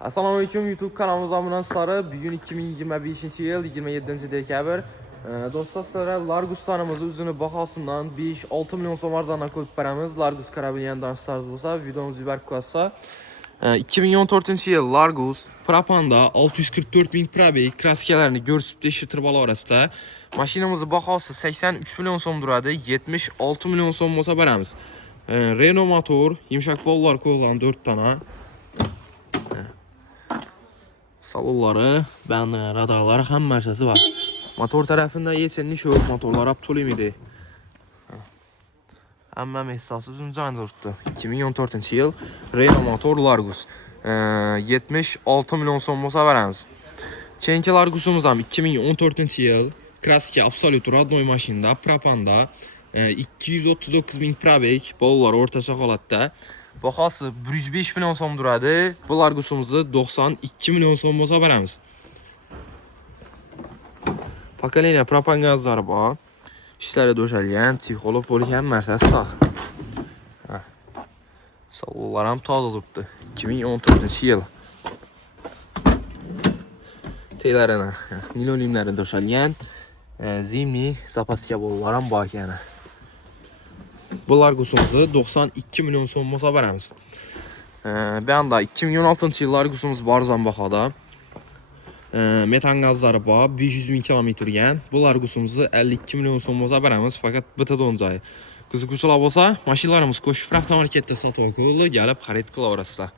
Assalomu alaykum YouTube kanalımıza münasibətlə. Bugün 2025 yıl 27 dekabr. Dostlar sizlərə Largus tanımızı üzünü baxasından 5-6 milyon so'm arzondan qo'yib beramiz. Largus karabilyan danışsanız bo'lsa, videomuzu yuborib qo'ysa. 2014 yıl Largus Propanda 644 bin probeg kraskalarini ko'rsatib tekshirtirib olarasida. Mashinamızın bahosi 83 milyon so'm turadi, 76 milyon so'm bo'lsa beramiz. Renault motor, yumshoq bollar qo'yilgan 4 tane. Salonları, radarları, hamma narsasi var. Motor tarafında yesenli şu motorlar aptolim idi. Hamma mesafasi uzun durdu. 2014 yıl Renault motor Largus. 76 milyon so'm bo'lsa beramiz. Keyingi Largusumuz ham 2014 yıl Kraska Absolut rodnoy mashinada, Propanda 239 bin probeg, bollar o'rtacha holatda. Bahosi 105 milyon so'm turadi. Bu Largusumuzni 92 milyon so'm bo'lsa beramiz. Pokoleniya propan gazlari bor. Ishlari do'shalgan, psixolog bo'lgan narsasi sog'. Salonlar ham toza turibdi. 2014 yil. Teylarini, nilonimlari do'shalgan. Zimni zapaska bollar ham bor ekan. Bu Largusumuzni 92 milyon so'm bo'lsa beramiz. Bu anda 2016 yıl Largusumuz barzan bahoda. Metan gazlari bor, 500 bin kilometrgan. Bu Largusumuzni 52 milyon so'm bo'lsa beramiz, faqat bitta donjoyi. Qiziquvchilar bo'lsa, mashinalarimiz Qo'shib avtomarketda sotib olib, kelib xarid qilaverasizlar.